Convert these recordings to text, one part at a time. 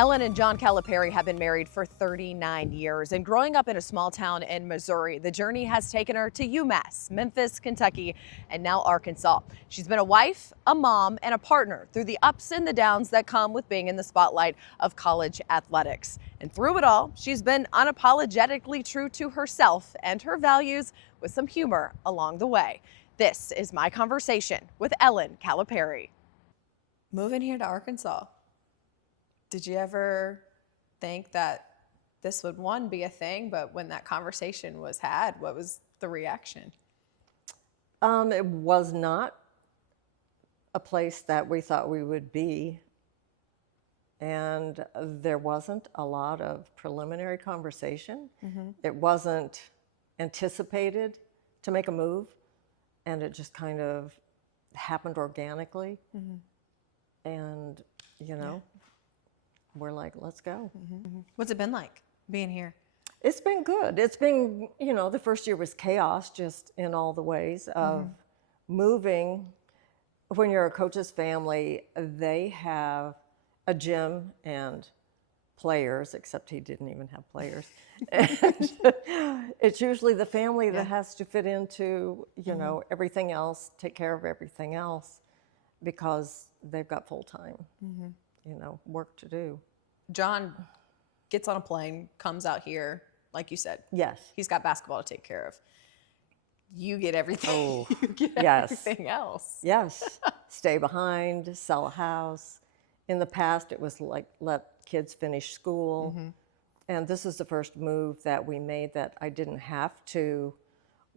Ellen and John Calipari have been married for 39 years, and growing up in a small town in Missouri, the journey has taken her to UMass, Memphis, Kentucky, and now Arkansas. She's been a wife, a mom, and a partner through the ups and the downs that come with being in the spotlight of college athletics. And through it all, she's been unapologetically true to herself and her values with some humor along the way. This is my conversation with Ellen Calipari. Moving here to Arkansas. Did you ever think that this would, one, be a thing, but when that conversation was had, what was the reaction? It was not a place that we thought we would be, and there wasn't a lot of preliminary conversation. It wasn't anticipated to make a move, and it just kind of happened organically. And, you know, we're like, let's go. What's it been like being here? It's been good. It's been, you know, the first year was chaos just in all the ways of moving. When you're a coach's family, they have a gym and players, except he didn't even have players. And it's usually the family that has to fit into, you know, everything else, take care of everything else, because they've got full-time, you know, work to do. John gets on a plane, comes out here, like you said. Yes. He's got basketball to take care of. You get everything. Oh, you get yes. everything else. Yes. Stay behind, sell a house. In the past, it was like let kids finish school. And this is the first move that we made that I didn't have to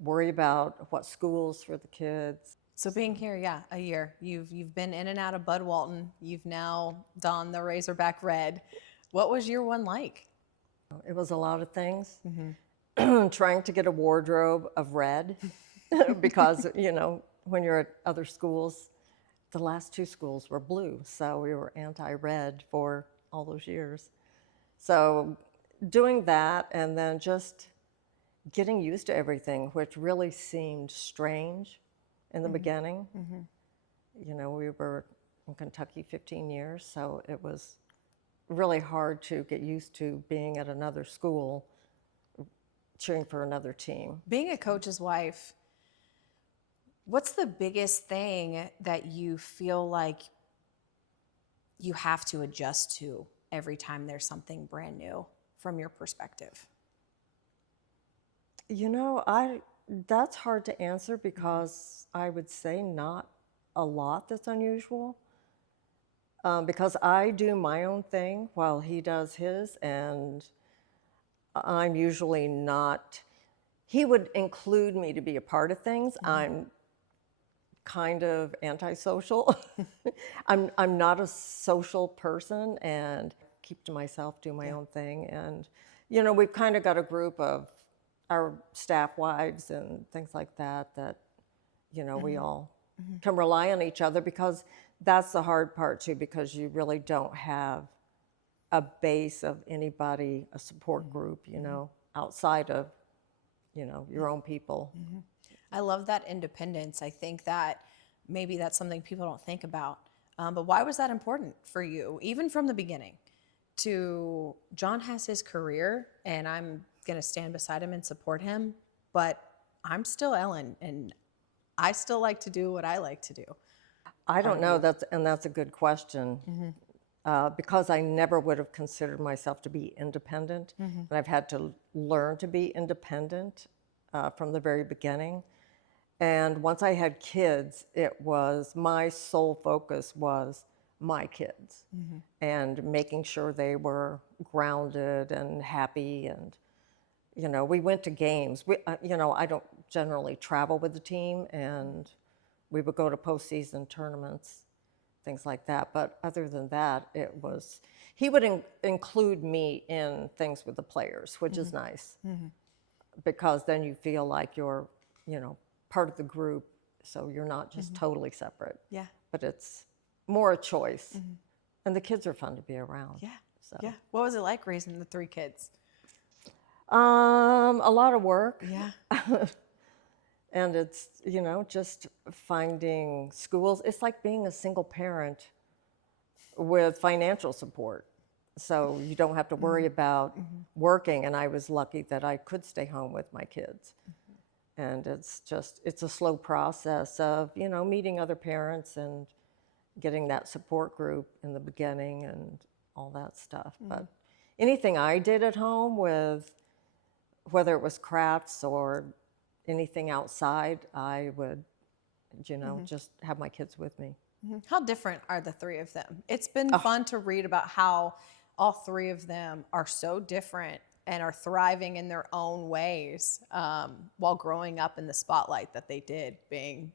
worry about what schools for the kids. So being here, a year. You've been in and out of Bud Walton. You've now donned the Razorback red. What was year one like? It was a lot of things. Trying to get a wardrobe of red because, you know, when you're at other schools, the last two schools were blue. So we were anti-red for all those years. So doing that and then just getting used to everything, which really seemed strange in the beginning. You know, we were in Kentucky 15 years, so it was really hard to get used to being at another school, cheering for another team. Being a coach's wife, what's the biggest thing that you feel like you have to adjust to every time there's something brand new from your perspective? You know, that's hard to answer because I would say not a lot that's unusual. Because I do my own thing while he does his, and I'm usually not, he would include me to be a part of things. I'm kind of antisocial. I'm not a social person and keep to myself, do my own thing. And, you know, we've kind of got a group of our staff wives and things like that, you know, we all can rely on each other, because that's the hard part too, because you really don't have a base of anybody, a support group, you know, outside of, you know, your own people. I love that independence. I think that maybe that's something people don't think about. But why was that important for you, even from the beginning? John has his career, and I'm going to stand beside him and support him, but I'm still Ellen, and I still like to do what I like to do. I don't know, that's a good question, because I never would have considered myself to be independent, and I've had to learn to be independent from the very beginning. And once I had kids, it was my sole focus was my kids and making sure they were grounded and happy. And, you know, we went to games. You know, I don't generally travel with the team, and we would go to postseason tournaments, things like that. But other than that, he would include me in things with the players, which is nice, because then you feel like you're, you know, part of the group, so you're not just totally separate. Yeah. But it's more a choice. And the kids are fun to be around. Yeah. So. Yeah. What was it like raising the three kids? A lot of work. Yeah. And it's, you know, just finding schools. It's like being a single parent with financial support. So you don't have to worry about working. And I was lucky that I could stay home with my kids. And it's a slow process of, you know, meeting other parents and getting that support group in the beginning and all that stuff. But anything I did at home with, whether it was crafts or anything outside, I would, you know, just have my kids with me. How different are the three of them? It's been fun to read about how all three of them are so different and are thriving in their own ways while growing up in the spotlight that they did, being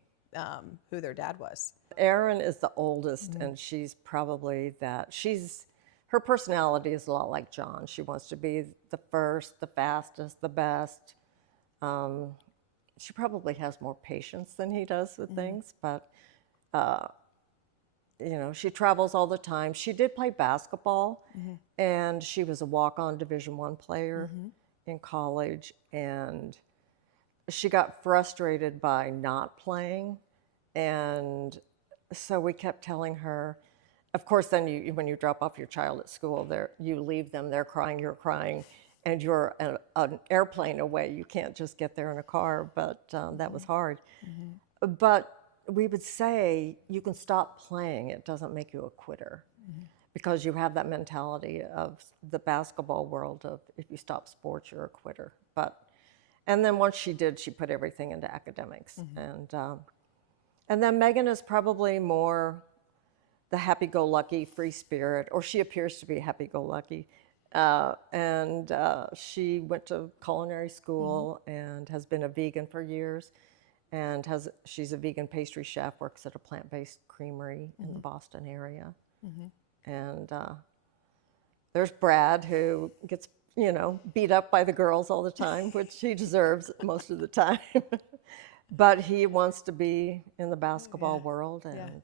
who their dad was. Erin is the oldest, and she's probably her personality is a lot like John. She wants to be the first, the fastest, the best. She probably has more patience than he does with things, but you know, she travels all the time. She did play basketball, and she was a walk-on Division I player in college, and she got frustrated by not playing, and so we kept telling her, of course, then when you drop off your child at school, you leave them, they're crying, you're crying, and you're an airplane away. You can't just get there in a car, but that was hard. But we would say, you can stop playing. It doesn't make you a quitter, because you have that mentality of the basketball world of, if you stop sports, you're a quitter. And then once she did, she put everything into academics. And then Megan is probably more the happy-go-lucky, free spirit, or she appears to be happy-go-lucky. And she went to culinary school and has been a vegan for years. And she's a vegan pastry chef, works at a plant-based creamery in the Boston area. And there's Brad, who gets, you know, beat up by the girls all the time, which he deserves most of the time. But he wants to be in the basketball world, and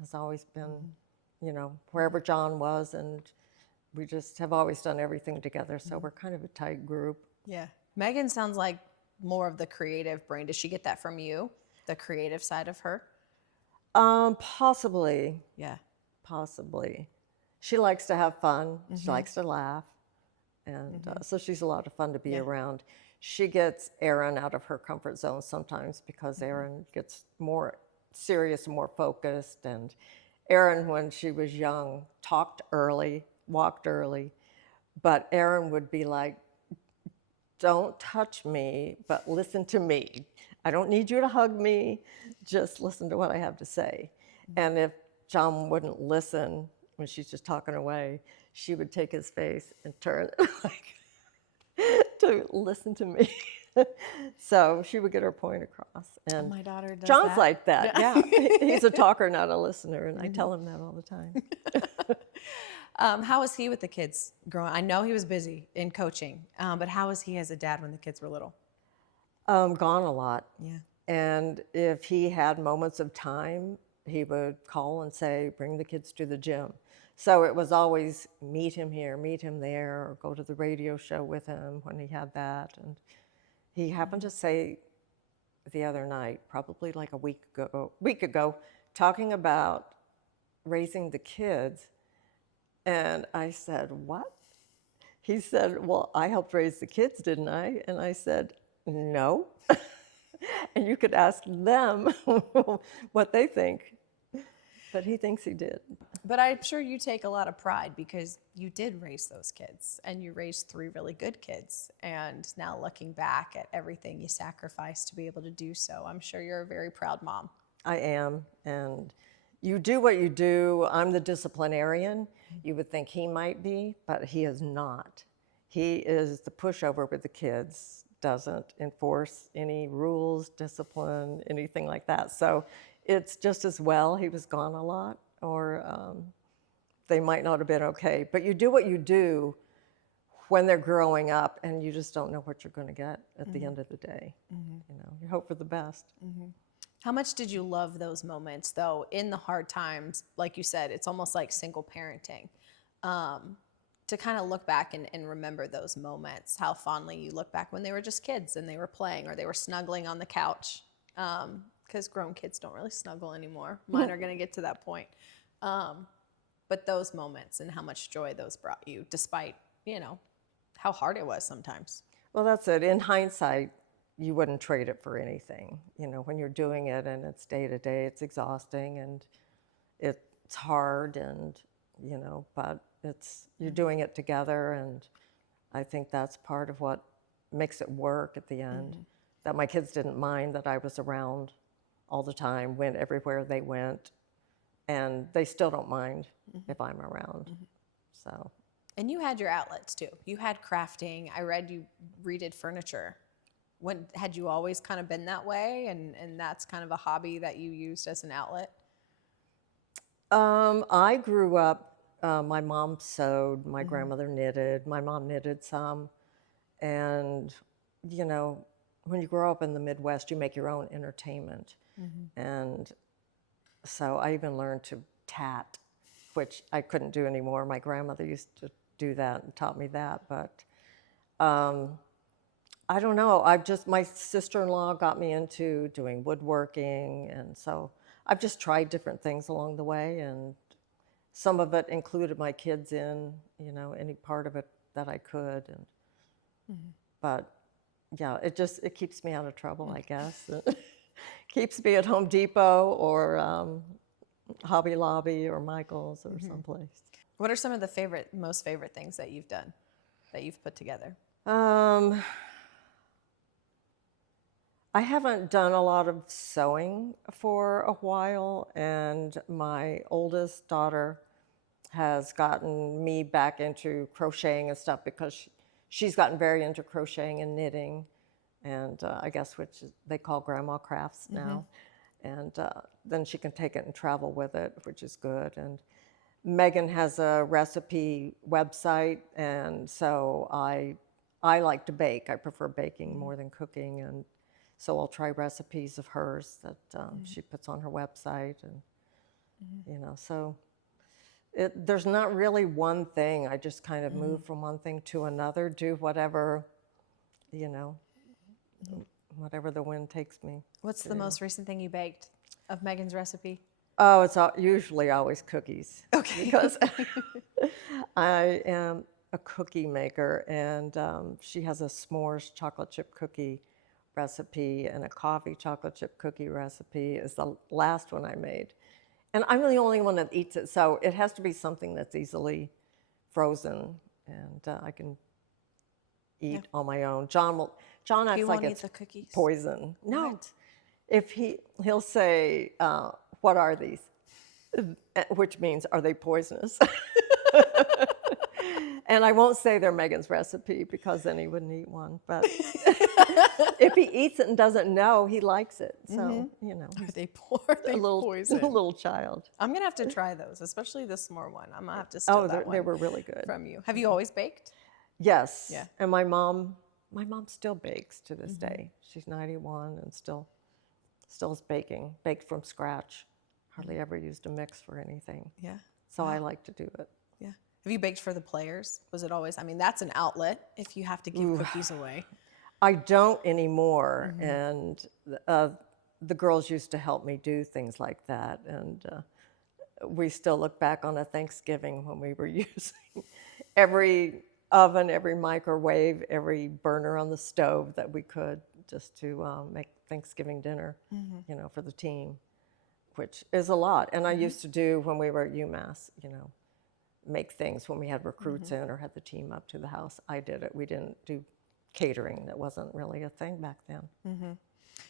has always been, you know, wherever John was, and we just have always done everything together. So we're kind of a tight group. Yeah. Megan sounds like more of the creative brain. Does she get that from you, the creative side of her? Possibly. Yeah. Possibly. She likes to have fun. She likes to laugh. And so she's a lot of fun to be around. She gets Erin out of her comfort zone sometimes, because Erin gets more serious and more focused. And Erin, when she was young, talked early, walked early. But Erin would be like, don't touch me, but listen to me. I don't need you to hug me. Just listen to what I have to say. And if John wouldn't listen when she's just talking away, she would take his face and turn like to listen to me. So she would get her point across. And my daughter does John's that. like that. Yeah. He's a talker, not a listener, and I tell him that all the time. How was he with the kids growing? I know he was busy in coaching, but how was he as a dad when the kids were little? Gone a lot. Yeah. And if he had moments of time, he would call and say, bring the kids to the gym. So it was always meet him here, meet him there, or go to the radio show with him when he had that. And he happened to say the other night, probably like a week ago, talking about raising the kids. And I said, what? He said, well, I helped raise the kids, didn't I? And I said, no. And you could ask them what they think. But he thinks he did. But I'm sure you take a lot of pride, because you did raise those kids, and you raised 3 really good kids. And now looking back at everything you sacrificed to be able to do so, I'm sure you're a very proud mom. I am. And you do what you do. I'm the disciplinarian. You would think he might be, but he is not. He is the pushover with the kids, doesn't enforce any rules, discipline, anything like that. So it's just as well he was gone a lot, or they might not have been okay. But you do what you do when they're growing up, and you just don't know what you're going to get at the end of the day. You know, you hope for the best. How much did you love those moments, though, in the hard times? Like you said, it's almost like single parenting. To kind of look back and remember those moments, how fondly you look back when they were just kids and they were playing, or they were snuggling on the couch. Because grown kids don't really snuggle anymore. Mine are going to get to that point. but those moments and how much joy those brought you, despite, you know, how hard it was sometimes. Well, that's it. In hindsight, you wouldn't trade it for anything. You know, when you're doing it and it's day to day, it's exhausting and it's hard, and, you know, but you're doing it together, and I think that's part of what makes it work at the end. That my kids didn't mind that I was around all the time, went everywhere they went, and they still don't mind if I'm around. So. And you had your outlets too. You had crafting. I read you redid furniture. Had you always kind of been that way, and that's kind of a hobby that you used as an outlet? I grew up, my mom sewed, my grandmother knitted, my mom knitted some, and, you know, when you grow up in the Midwest, you make your own entertainment. And so I even learned to tat, which I couldn't do anymore. My grandmother used to do that and taught me that, but I don't know. My sister-in-law got me into doing woodworking, and so I've just tried different things along the way, and some of it included my kids in, you know, any part of it that I could, and but yeah, it keeps me out of trouble, I guess. Keeps me at Home Depot or Hobby Lobby or Michael's or someplace. What are some of the most favorite things that you've done, that you've put together? I haven't done a lot of sewing for a while, and my oldest daughter has gotten me back into crocheting and stuff because she's gotten very into crocheting and knitting, and I guess they call grandma crafts now. And then she can take it and travel with it, which is good. And Megan has a recipe website, and so I like to bake. I prefer baking more than cooking, and so I'll try recipes of hers that she puts on her website, and you know, so there's not really one thing. I just kind of move from one thing to another, do whatever, you know, whatever the wind takes me. What's the most recent thing you baked of Megan's recipe? Oh, it's usually always cookies. Okay. Because I am a cookie maker, and she has a s'mores chocolate chip cookie recipe, and a coffee chocolate chip cookie recipe is the last one I made. And I'm the only one that eats it, so it has to be something that's easily frozen, and I can eat on my own. John acts like it's the cookies? poison. No. What? If he'll say, what are these? Which means, are they poisonous? And I won't say they're Megan's recipe because then he wouldn't eat one. But if he eats it and doesn't know, he likes it. So, you know. Are they poison? A little child. I'm going to have to try those, especially the s'more one. I'm going to have to steal that one. They were really good. From you. Have you always baked? Yes. Yeah. And my mom still bakes to this day. She's 91 and still is baking. Baked from scratch. Hardly ever used a mix for anything. Yeah. So I like to do it. Yeah. Have you baked for the players? Was it always? I mean, that's an outlet if you have to give cookies away. I don't anymore, and the girls used to help me do things like that, and we still look back on a Thanksgiving when we were using every oven, every microwave, every burner on the stove that we could just to make Thanksgiving dinner, you know, for the team, which is a lot. And I used to do when we were at UMass, you know, make things when we had recruits in or had the team up to the house. I did it. We didn't do catering. That wasn't really a thing back then.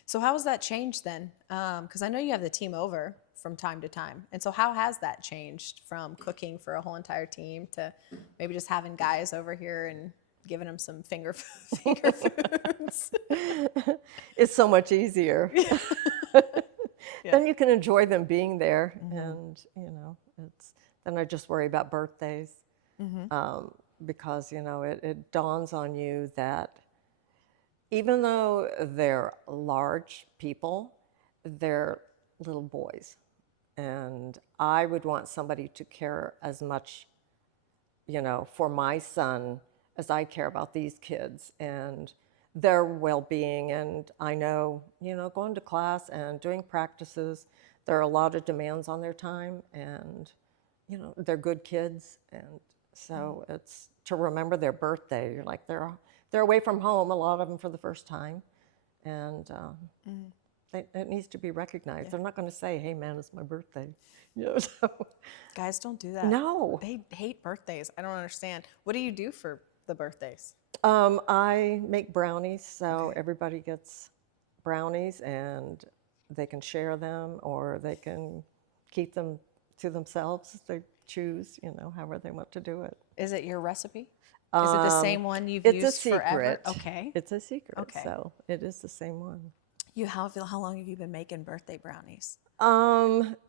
So how has that changed then? Because I know you have the team over from time to time. And so how has that changed from cooking for a whole entire team to maybe just having guys over here and giving them some finger foods? It's so much easier. Then you can enjoy them being there, and you know, then I just worry about birthdays, because you know it dawns on you that even though they're large people, they're little boys, and I would want somebody to care as much, you know, for my son as I care about these kids and their well-being. And I know, you know, going to class and doing practices, there are a lot of demands on their time, and you know, they're good kids, and so it's to remember their birthday. You're like they're away from home, a lot of them for the first time, and it needs to be recognized. Yeah. They're not going to say, "Hey, man, it's my birthday," you know. So Guys don't do that. no, They hate birthdays. I don't understand. What do you do for the birthdays? I make brownies, so everybody gets brownies, and they can share them or they can keep them to themselves. They choose, you know, however they want to do it. Is it your recipe? Is it the same one you've It's used a secret. forever? Okay. It's a secret. Okay. So it is the same one. How long have you been making birthday brownies?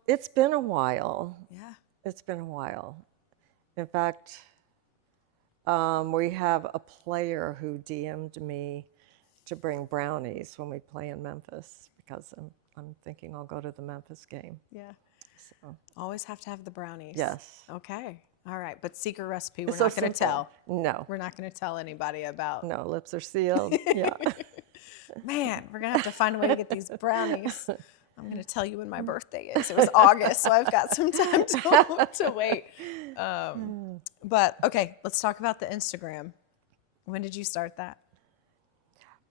It's been a while. Yeah. It's been a while. In fact, we have a player who DM'd me to bring brownies when we play in Memphis because I'm thinking I'll go to the Memphis game. Yeah. So, Always have to have the brownies. yes. Okay. All right. But secret recipe, we're It's so not going to simple. tell. No. We're not going to tell anybody about. No, lips are sealed. Yeah. Man, we're going to have to find a way to get these brownies. I'm going to tell you when my birthday is. It was August, so I've got some time to wait. But okay, let's talk about the Instagram. When did you start that?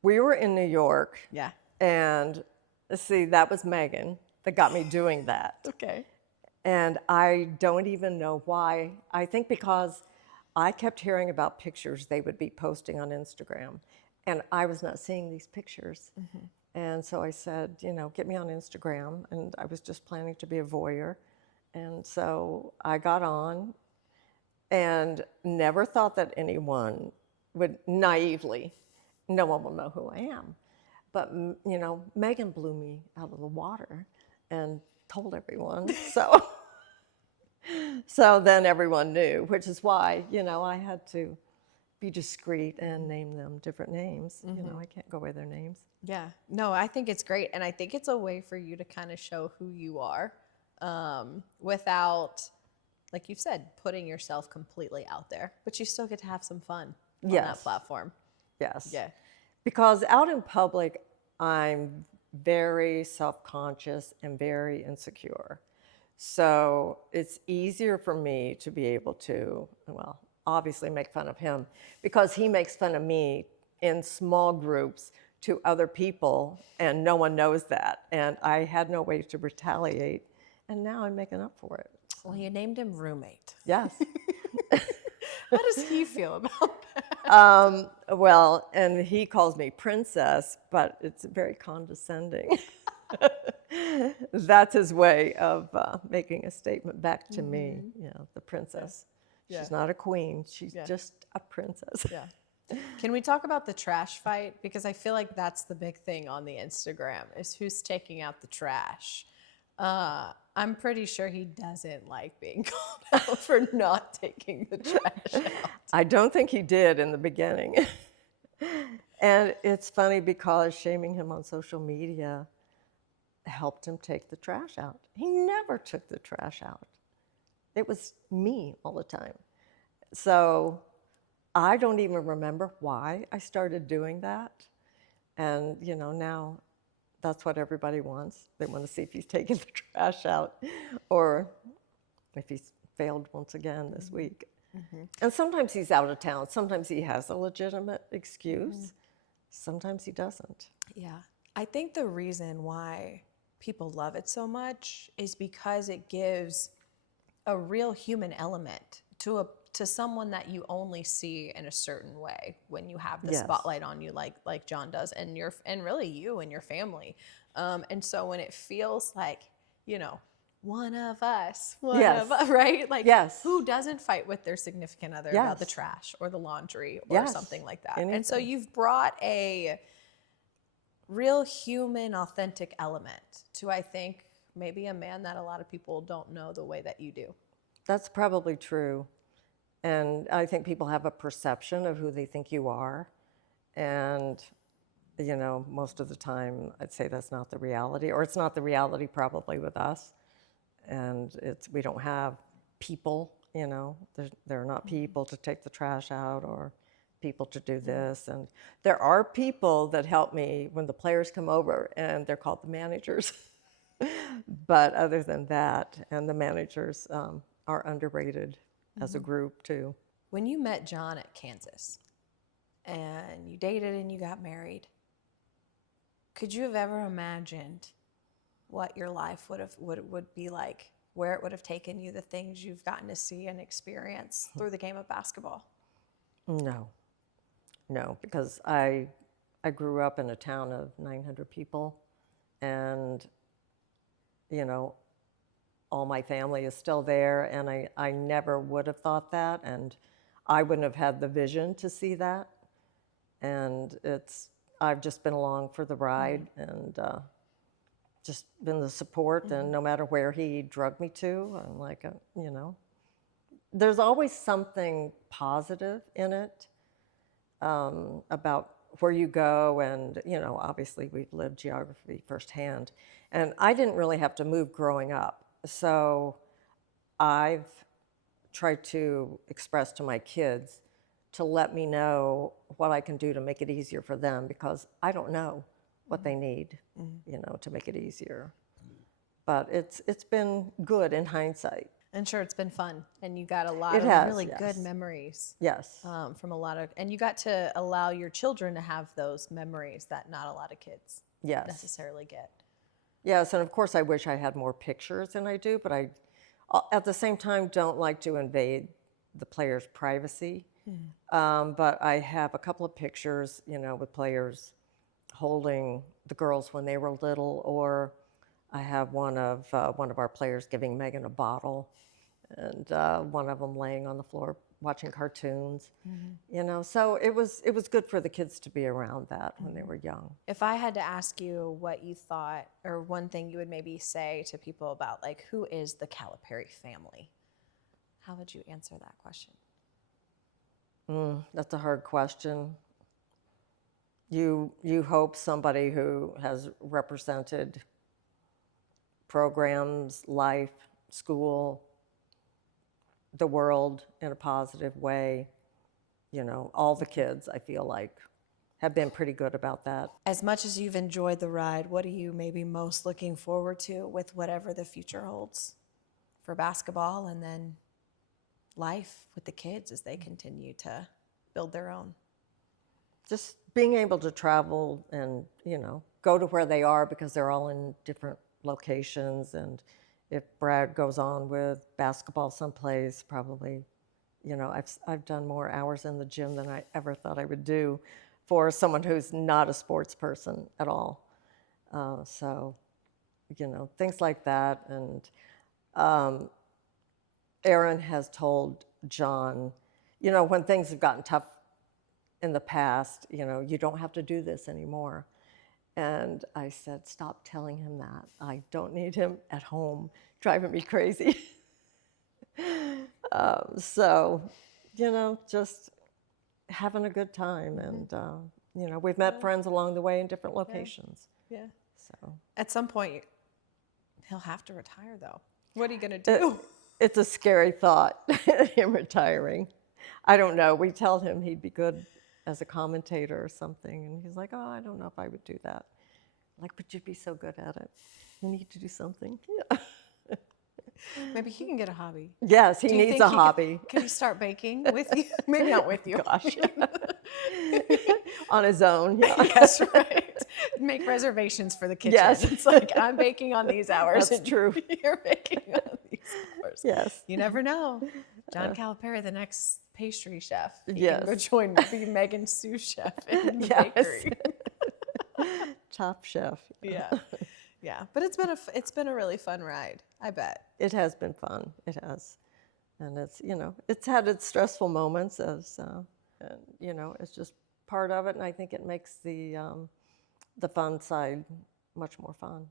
We were in New York, Yeah. and see, that was Megan that got me doing that. Okay. And I don't even know why. I think because I kept hearing about pictures they would be posting on Instagram, and I was not seeing these pictures. And so I said, you know, get me on Instagram. And I was just planning to be a voyeur. And so I got on and never thought that anyone would naively, no one will know who I am. But, you know, Megan blew me out of the water and told everyone. So then everyone knew, which is why, you know, I had to be discreet and name them different names. You know, I can't go by their names. Yeah. No, I think it's great. And I think it's a way for you to kind of show who you are without, like you've said, putting yourself completely out there. But you still get to have some fun on that platform. Yes. Yeah. Because out in public, I'm very self-conscious and very insecure. So it's easier for me to be able to, well, obviously make fun of him because he makes fun of me in small groups to other people, and no one knows that. And I had no way to retaliate, and now I'm making up for it. Well, you named him roommate. Yes. How does he feel about that? Well, and he calls me princess, but it's very condescending. That's his way of making a statement back to me, you know, the princess. Yeah. She's not a queen, she's just a princess. Yeah. Can we talk about the trash fight? Because I feel like that's the big thing on the Instagram is who's taking out the trash. I'm pretty sure he doesn't like being called out for not taking the trash out. I don't think he did in the beginning. And it's funny because shaming him on social media helped him take the trash out. He never took the trash out. It was me all the time. So I don't even remember why I started doing that. And, you know, now that's what everybody wants. They want to see if he's taking the trash out or if he's failed once again this week. And sometimes he's out of town. Sometimes he has a legitimate excuse. Sometimes he doesn't. Yeah. I think the reason why people love it so much is because it gives a real human element to someone that you only see in a certain way when you have the spotlight on you like John does and really you and your family. And so when it feels like, you know, one of us, right? Like who doesn't fight with their significant other about the trash or the laundry or something like that? Anything. And so you've brought a real human, authentic element to, I think, maybe a man that a lot of people don't know the way that you do. That's probably true. And I think people have a perception of who they think you are. And, you know, most of the time, I'd say that's not the reality, or it's not the reality probably with us. And we don't have people, you know, there are not people to take the trash out or people to do this. And there are people that help me when the players come over, and they're called the managers. But other than that, and the managers are underrated as a group too. When you met John at Kansas and you dated and you got married, could you have ever imagined what your life would be like, where it would have taken you, the things you've gotten to see and experience through the game of basketball? No, because I grew up in a town of 900 people, and you know, all my family is still there, and I never would have thought that, and I wouldn't have had the vision to see that. And I've just been along for the ride, and just been the support, and no matter where he drug me to, I'm like, you know, there's always something positive in it, about where you go, and you know, obviously we've lived geography firsthand, and I didn't really have to move growing up, so I've tried to express to my kids to let me know what I can do to make it easier for them, because I don't know what they need, you know, to make it easier. But it's been good in hindsight. And sure, it's been fun, and you got a lot It of has, really yes. good memories. Yes. From a lot of, and you got to allow your children to have those memories that not a lot of kids Yes. necessarily get. Yes, and of course I wish I had more pictures than I do, but I, at the same time, don't like to invade the players' privacy. But I have a couple of pictures, you know, with players holding the girls when they were little, or I have one of our players giving Megan a bottle, and one of them laying on the floor watching cartoons. You know, so it was good for the kids to be around that when they were young. If I had to ask you what you thought, or one thing you would maybe say to people about, like, who is the Calipari family, how would you answer that question? That's a hard question. You hope somebody who has represented programs, life, school, the world in a positive way. You know, all the kids, I feel like, have been pretty good about that. As much as you've enjoyed the ride, what are you maybe most looking forward to with whatever the future holds for basketball, and then life with the kids as they continue to build their own? Just being able to travel and, you know, go to where they are, because they're all in different locations. And if Brad goes on with basketball someplace, probably, you know, I've done more hours in the gym than I ever thought I would do for someone who's not a sports person at all. So, you know, things like that. And Aaron has told John, you know, when things have gotten tough in the past, you know, you don't have to do this anymore. And I said, stop telling him that. I don't need him at home driving me crazy. So, you know, just having a good time. And, you know, we've met friends along the way in different locations. Yeah. So At some point, he'll have to retire, though. What are you going to do? It's a scary thought, him retiring. I don't know. We tell him he'd be good as a commentator or something, and he's like, oh, I don't know if I would do that. Like, but you'd be so good at it. You need to do something. Yeah. Maybe he can get a hobby. Yes, he needs a hobby. Can he start baking with you? Maybe not with you. Gosh. On his own, yeah. That's right. Make reservations for the kitchen. Yes. It's like, I'm baking on these hours. That's true. You're baking on these hours. Yes. You never know. John Calipari, the next pastry chef. He Yes. can go join, be Megan's sous chef in the Yes. bakery. Top chef. Yeah. Yeah. But it's been a really fun ride, I bet. It has been fun. It has. And it's, you know, it's had its stressful moments as, and, you know, it's just part of it. And I think it makes the fun side much more fun.